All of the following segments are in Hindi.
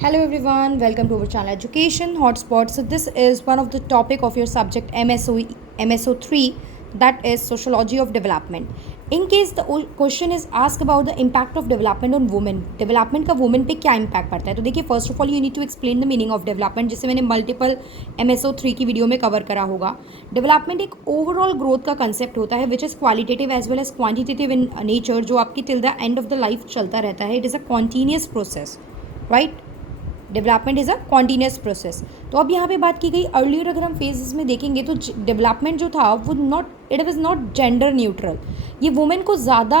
Hello everyone, welcome to our channel Education Hotspot. So this is one of the topic of your subject MSO3, that is Sociology of Development. In case the question is asked about the impact of development on women, development का women पे क्या impact पड़ता है, तो देखिए first of all you need to explain the meaning of development, जिसे मैंने multiple MSO3 की वीडियो में कवर करा होगा. Development एक overall growth का concept होता है which is qualitative as well as quantitative in nature, जो आपकी till the end of the life चलता रहता है. It is a continuous process, right? Development is a continuous process. तो अब यहाँ पे बात की गई अर्लियर, अगर हम फेजेस में देखेंगे तो डेवलपमेंट जो था वो it was not gender neutral. ये वुमेन को ज़्यादा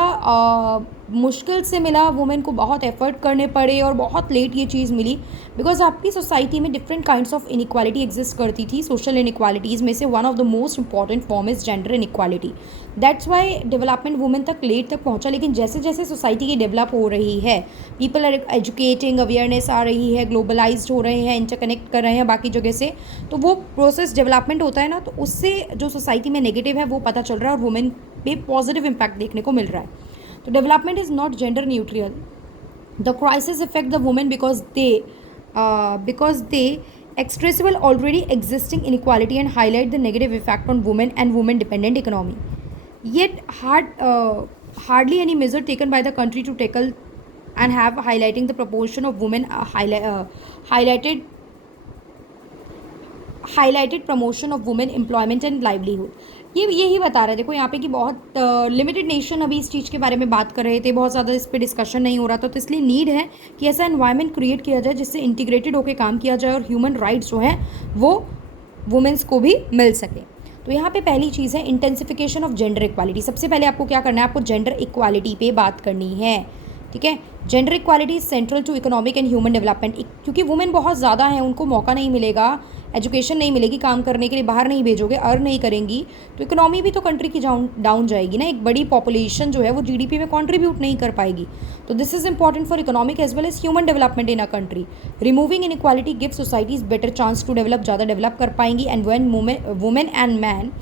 मुश्किल से मिला, वुमेन को बहुत एफर्ट करने पड़े और बहुत लेट ये चीज़ मिली, बिकॉज आपकी सोसाइटी में different kinds of inequality exist करती थी. सोशल इनइक्वालिटीज़ में से one of the most important form is gender inequality. That's why development women तक लेट तक पहुंचा. लेकिन जैसे जैसे सोसाइटी की डेवलप हो रही है, पीपल आर एजुकेटिंग, अवेयरनेस आ रही है, ग्लोबलाइज्ड हो रहे हैं, इंटरकनेक्ट कर रहे हैं बाकी जगह से, तो वो प्रोसेस डेवलपमेंट होता है ना, तो उससे जो सोसाइटी में नेगेटिव है वो पता चल रहा है और वुमेन पे पॉजिटिव इम्पैक्ट देखने को मिल रहा है. तो development is not gender neutral. The crisis effect the women because they expressible already existing inequality and highlight the negative effect on women and women dependent economy. Yet hardly any measure taken by the country to tackle and have highlighting the proportion of women highlighted promotion of women employment and livelihood. ये यही बता रहे, देखो यहाँ पे कि बहुत लिमिटेड नेशन अभी इस चीज़ के बारे में बात कर रहे थे, बहुत ज़्यादा इस पर डिस्कशन नहीं हो रहा था. तो इसलिए नीड है कि ऐसा एनवायरनमेंट क्रिएट किया जाए जिससे इंटीग्रेटेड होकर काम किया जाए और ह्यूमन राइट्स जो हैं वो वुमेंस को भी मिल सके. तो यहाँ पे पहली चीज़ है इंटेंसिफिकेशन ऑफ जेंडर इक्वालिटी. सबसे पहले आपको क्या करना है, आपको जेंडर इक्वालिटी पे बात करनी है. ठीक है, gender equality is central to economic and human development. क्योंकि वुमेन बहुत ज़्यादा हैं, उनको मौका नहीं मिलेगा, एजुकेशन नहीं मिलेगी, काम करने के लिए बाहर नहीं भेजोगे, अर्न नहीं करेंगी, तो इकोनॉमी भी तो कंट्री की डाउन जाएगी ना. एक बड़ी पॉपुलेशन जो है वो जीडीपी में कंट्रीब्यूट नहीं कर पाएगी. तो this is important for economic as well as human development in a country. Removing inequality give societies better chance to develop, ज़्यादा डेवलप कर पाएंगी. And when women and man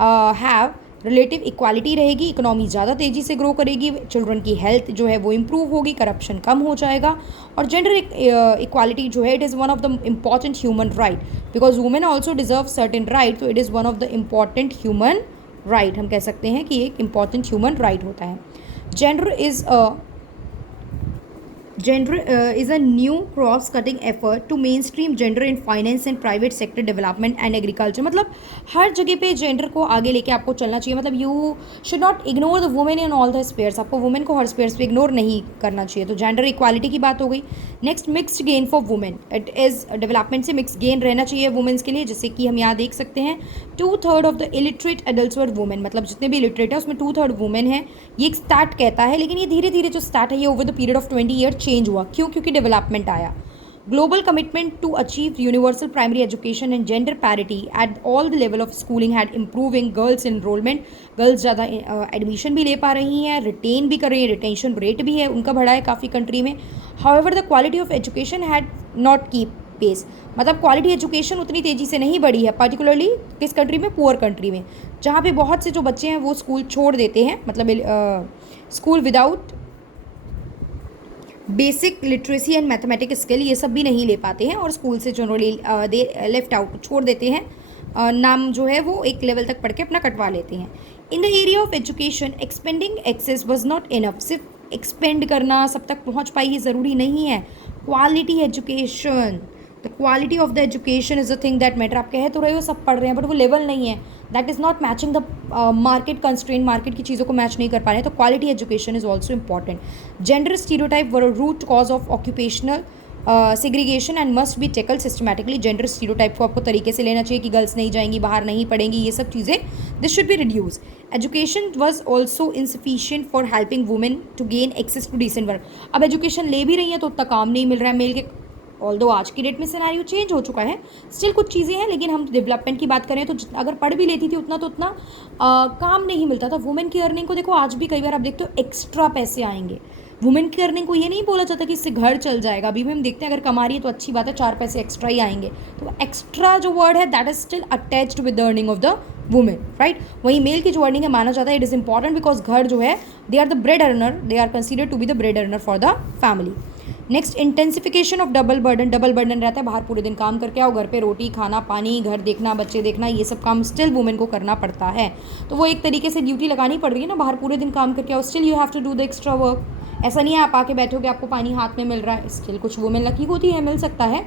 have relative equality रहेगी, इकोनॉमी ज़्यादा तेज़ी से ग्रो करेगी, चिल्ड्रन की हेल्थ जो है वो इम्प्रूव होगी, करप्शन कम हो जाएगा. और जेंडर इक्वालिटी जो है it is one of the important human right, because women also deserve certain right. तो it is one of the important human right. हम कह सकते हैं कि एक इम्पॉर्टेंट ह्यूमन राइट होता है. Gender is a new cross-cutting effort to mainstream gender in finance and private sector development and agriculture. मतलब हर जगह पे जेंडर को आगे लेके आपको चलना चाहिए. मतलब you should not ignore the women in all the spheres. आपको वुमेन को हर स्पेयर्स पे इग्नोर नहीं करना चाहिए. तो जेंडर इक्वालिटी की बात हो गई. Next, mixed gain for women. It is development से मिक्स गेन रहना चाहिए वुमेन्स के लिए. जैसे कि हम यहाँ देख सकते हैं 2/3 of the illiterate adults were women. मतलब जितने भी इलिटरेट है उसमें 2/3 वुमेन है. ये एक स्टार्ट कहता है, लेकिन ये धीरे धीरे जो स्टार्ट है ये over the period of 20 year change हुआ. क्यों? क्योंकि डेवलपमेंट आया. Global commitment to achieve universal primary education and gender parity at all the level of schooling had improving girls enrollment. Girls ज़्यादा एडमिशन भी ले पा रही हैं, रिटेन भी कर रही हैं, रिटेंशन रेट भी है उनका बढ़ा है काफ़ी कंट्री में. However the quality of education had not keep pace. मतलब क्वालिटी एजुकेशन उतनी तेज़ी से नहीं बढ़ी है, पर्टिकुलरली किस कंट्री में, पुअर कंट्री में, जहाँ पे बहुत से जो बच्चे हैं वो स्कूल छोड़ देते हैं. मतलब school without basic literacy and mathematics skill ये सब भी नहीं ले पाते हैं और स्कूल से जनरली दे लेफ्ट आउट छोड़ देते हैं. नाम जो है वो एक लेवल तक पढ़ के अपना कटवा लेते हैं. In the area of education expanding access was not enough. सिर्फ एक्सपेंड करना, सब तक पहुंच पाई, ये ज़रूरी नहीं है. Quality education, the quality of the education is a thing that matter. आप कह तो रहे हो सब पढ़ रहे हैं बट वो लेवल नहीं है. That is not matching the market constraint. Market की चीज़ों को मैच नहीं कर पा रहे हैं. तो quality education is also important. Gender stereotype were root cause of occupational segregation and must be tackle systematically. Gender stereotype को आपको तरीके से लेना चाहिए कि गर्ल्स नहीं जाएंगी, बाहर नहीं पढ़ेंगी, ये सब चीज़ें this should be reduce. Education was also insufficient for helping women to gain access to decent work. अब एजुकेशन ले भी रही हैं तो उतना काम नहीं मिल रहा है मेल के. ऑल्दो आज की डेट में सिनेरियो चेंज हो चुका है, स्टिल कुछ चीज़ें हैं, लेकिन हम डेवलपमेंट की बात करें तो अगर पढ़ भी लेती थी उतना तो उतना काम नहीं मिलता था. वुमेन की अर्निंग को देखो आज भी कई बार आप देखते हो एक्स्ट्रा पैसे आएंगे. वुमेन की अर्निंग को ये नहीं बोला जाता कि इससे घर चल जाएगा. अभी भी हम देखते हैं अगर कमा रही है तो अच्छी बात है, 4 पैसे एक्स्ट्रा ही आएंगे. तो एक्स्ट्रा जो वर्ड है that is still attached with the earning of the women, right. वहीं मेल की जो अर्निंग है माना जाता है इट इज़ इंपॉर्टेंट बिकॉज घर जो है they are the bread earner, they are considered to be the bread earner for the family. Next, intensification of double burden रहता है, बाहर पूरे दिन काम करके आओ, घर पे रोटी खाना पानी घर देखना बच्चे देखना ये सब काम स्टिल वुमेन को करना पड़ता है। तो वो एक तरीके से ड्यूटी लगानी पड़ रही है ना, बाहर पूरे दिन काम करके आओ, still you have to do the extra work. ऐसा नहीं है आप आके बैठोगे आपको पानी हाथ में मिल रहा है, स्टिल कुछ वुमेन लकी होती है मिल सकता है।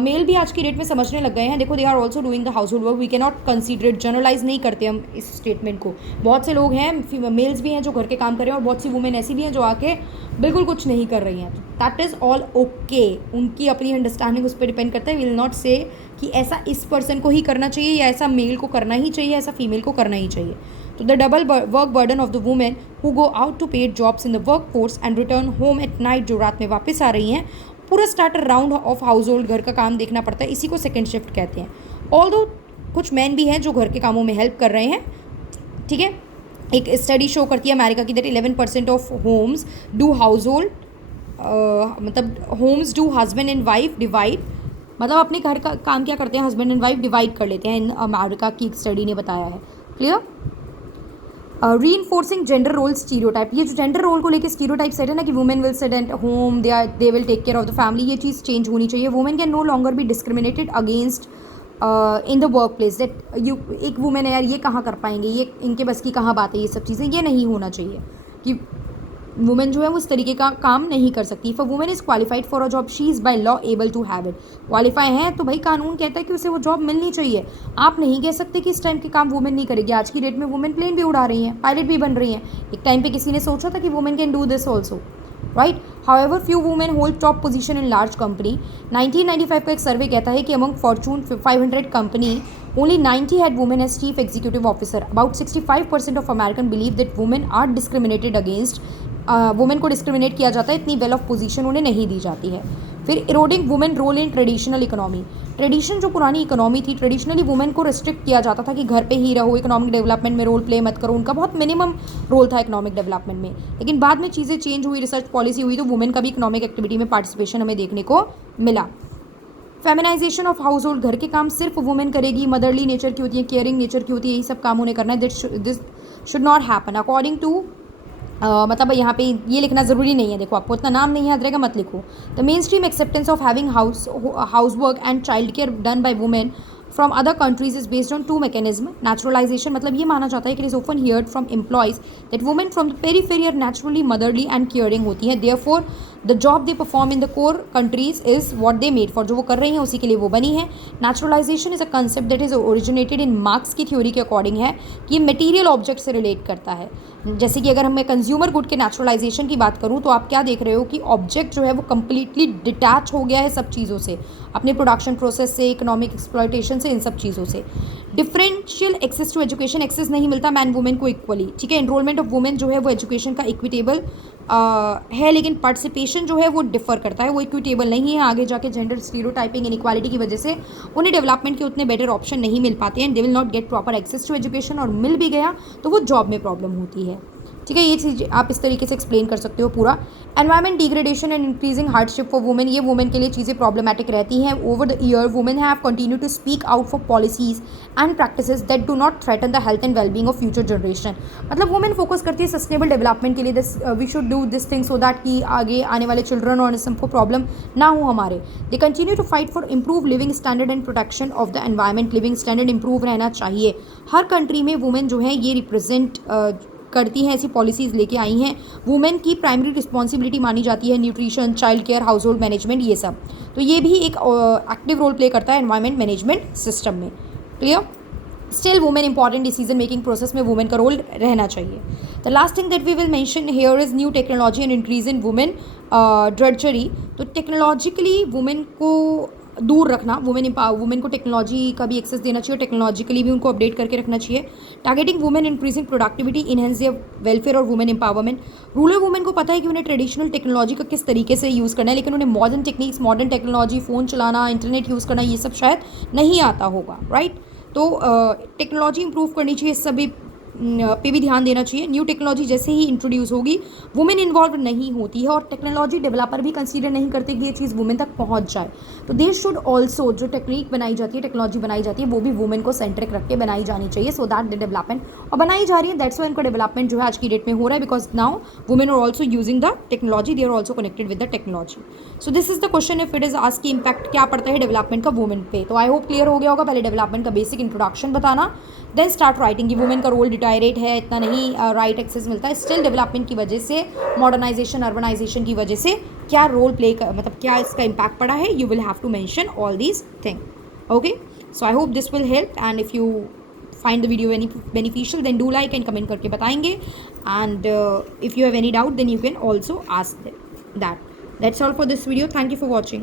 मेल भी आज की डेट में समझने लग गए हैं, देखो they are also doing the household work, we can not consider it, generalize नहीं करते हम इस स्टेटमेंट को। बहुत से लोग हैं मेल्स भी हैं जो घर के काम कर रहे हैं और बहुत सी वुमेन ऐसी भी हैं जो आके बिल्कुल कुछ नहीं कर रही हैं। दैट इज़ ऑल ओके, उनकी अपनी अंडरस्टैंडिंग उस पर डिपेंड करता है। विल नॉट से कि ऐसा इस पर्सन को ही करना चाहिए या ऐसा मेल को करना ही चाहिए, ऐसा फीमेल को करना ही चाहिए। तो the double work burden of the women who go out to paid jobs in the work force and return home at night, जो रात में वापस आ रही हैं, पूरा starter round of household घर का काम देखना पड़ता है, इसी को सेकेंड शिफ्ट कहते हैं। ऑल्दो कुछ मैन भी हैं जो घर के कामों में हेल्प कर रहे हैं, ठीक है। एक स्टडी शो करती है अमेरिका की that 11% of homes do household, मतलब homes do husband and wife divide, मतलब अपने घर का काम क्या करते हैं हस्बैंड एंड वाइफ डिवाइड कर लेते हैं, इन अमेरिका की एक स्टडी ने बताया है। Clear. Reinforcing gender role stereotype, ये जो जेंडर रोल को लेकर स्टीरियोटाइप सेट है ना कि women will sit at home, they will take care of the family, ये चीज़ चेंज होनी चाहिए। Women can no longer be discriminated against in the workplace, that you एक वुमेन है यार ये कहाँ कर पाएंगे, ये इनके बस की कहाँ बात है, ये सब चीज़ें ये नहीं होना चाहिए कि वुमेन जो है वो इस तरीके का काम नहीं कर सकती। If a women is qualified for a job she is by law able to have it, qualify है तो भाई कानून कहता है कि उसे वो जॉब मिलनी चाहिए। आप नहीं कह सकते कि इस टाइम के काम वुमेन नहीं करेगी। आज की डेट में वुमेन प्लेन भी उड़ा रही हैं, पायलट भी बन रही हैं, एक टाइम पे किसी ने सोचा था कि women can do this also, right. However few women hold top position in large company. 1995 का एक सर्वे कहता है कि among Fortune 500 company only 90 had women as chief executive officer. About 65% of American believe that women are discriminated against. Women को डिस्क्रिमिनेट किया जाता है, इतनी वेल ऑफ पोजीशन उन्हें नहीं दी जाती है। फिर eroding women role in traditional economy, tradition जो पुरानी इकोनॉमी थी, ट्रेडिशनली वुमेन को रिस्ट्रिक्ट किया जाता था कि घर पे ही रहो, इकोनॉमिक डेवलपमेंट में रोल प्ले मत करो, उनका बहुत मिनिमम रोल था इकोनॉमिक डेवलपमेंट में। लेकिन बाद में चीज़ें चेंज हुई, रिसर्च पॉलिसी हुई, तो वुमेन का भी इकोनॉमिक एक्टिविटी में पार्टिसिपेशन हमें देखने को मिला। फेमिनाइजेशन ऑफ हाउस होल्ड, घर के काम सिर्फ वुमेन करेगी, मदरली नेचर की होती है, केयरिंग नेचर की होती है, यही सब काम उन्हें करना है, this should not happen according to मतलब यहाँ पे ये लिखना ज़रूरी नहीं है, देखो आपको इतना नाम नहीं याद रहेगा मत लिखो। The mainstream acceptance of having house work and child care done by women from other countries is based on two mechanism. Naturalization मतलब ये माना जाता है कि it is often heard from employers that women from the periphery are naturally motherly and caring होती है, therefore the job they perform in the core countries is what they made for, जो वो कर रही हैं उसी के लिए वो बनी है। Naturalisation is a concept that is originated in marks की थ्योरी के अकॉर्डिंग है कि ये मटीरियल ऑब्जेक्ट से रिलेट करता है। जैसे कि अगर मैं कंज्यूमर गुड के नेचुरलाइजेशन की बात करूँ तो आप क्या देख रहे हो कि ऑब्जेक्ट जो है वो कंप्लीटली डिटैच हो गया है सब चीज़ों से, अपने प्रोडक्शन प्रोसेस से, इकोनॉमिक एक्सप्लॉयटेशन से, इन सब चीज़ों से। Differential access to education, access नहीं मिलता मैन वुमेन को इक्वली, ठीक है। एनरोलमेंट ऑफ वुमेन जो है वो एजुकेशन का इक्विटेबल है, लेकिन पार्टिसिपेशन जो है वो डिफर करता है, वो इक्विटेबल नहीं है। आगे जाके जेंडर स्टीरियोटाइपिंग इनइक्वालिटी की वजह से उन्हें डेवलपमेंट के उतने बेटर ऑप्शन नहीं मिल पाते हैं, they will not get proper access to education, और मिल भी गया तो वो जॉब में प्रॉब्लम होती है, ठीक है। ये चीज़ आप इस तरीके से एक्सप्लेन कर सकते हो पूरा। Environment degradation and increasing hardship for women, ये वुमेन के लिए चीज़ें प्रॉब्लमेटिक रहती हैं। Over the year women have continue to speak out for policies and practices that do not threaten the health and wellbeing of future generation. मतलब वुमेन फोकस करती है सस्टेनेबल डेवलपमेंट के लिए, this we should do this thing so that कि आगे आने वाले चिल्ड्रन और सबको प्रॉब्लम ना हो हमारे। They continue to fight for improve living standard and protection of the environment, living standard improve रहना चाहिए। हर कंट्री में वुमेन जो है ये रिप्रेजेंट करती हैं, ऐसी पॉलिसीज़ लेके आई हैं। वुमेन की प्राइमरी रिस्पॉन्सिबिलिटी मानी जाती है nutrition, child care, house hold management, ये सब। तो ये भी एक एक्टिव रोल प्ले करता है एनवायरमेंट मैनेजमेंट सिस्टम में। Clear. Still women important decision making process में वुमेन का रोल रहना चाहिए। The last thing that we will mention here is new technology and increase in women drudgery. तो टेक्नोलॉजिकली वुमेन को दूर रखना, वुमेन को टेक्नोलॉजी का भी एक्सेस देना चाहिए और टेक्नोलॉजिकली भी उनको अपडेट करके रखना चाहिए। Targeting women increasing productivity, enhance their welfare और वुमेन एम्पावरमेंट। रूरल वुमेन को पता है कि उन्हें ट्रेडिशनल टेक्नोलॉजी का किस तरीके से यूज़ करना है, लेकिन उन्हें modern techniques, modern technology, phone चलाना, इंटरनेट यूज़ करना, ये सब शायद नहीं आता होगा, राइट। तो टेक्नोलॉजी इंप्रूव करनी चाहिए सभी पे भी ध्यान देना चाहिए। न्यू टेक्नोलॉजी जैसे ही इंट्रोड्यूस होगी वुमेन इन्वॉल्व नहीं होती है और टेक्नोलॉजी डेवलपर भी कंसीडर नहीं करते कि ये चीज़ वुमेन तक पहुंच जाए। तो दे शुड ऑल्सो, जो टेक्निक बनाई जाती है, टेक्नोलॉजी बनाई जाती है, वो भी वुमेन को सेंट्रिक रख के बनाई जानी चाहिए, सो दैट द डेवलपमेंट, और बनाई जा रही है, दैट्स वाई इनका डेवलपमेंट जो है आज की डेट में हो रहा है, because now women are also using the technology, they are also connected with the technology. So this is the question, if it is ask की इम्पैक्ट क्या पड़ता है डेवलपमेंट का वुमेन पे। तो आई होप क्लियर हो गया होगा। पहले डेवलपमेंट का बेसिक इंट्रोडक्शन बताना, देन स्टार्ट राइटिंग कि वुमेन का रोल डिटायरेट है, इतना नहीं राइट एक्सेस मिलता है, स्टिल डेवलपमेंट की वजह से, मॉडर्नाइजेशन, अर्बनाइजेशन की वजह से क्या रोल प्ले कर, मतलब क्या इसका इम्पैक्ट पड़ा है, you will have to mention all these thing. Okay, so I hope this will help, and if you find the video any beneficial, then do like and comment करके बताएंगे, and if you have any doubt then you can also ask them that. That's all for this video. Thank you for watching.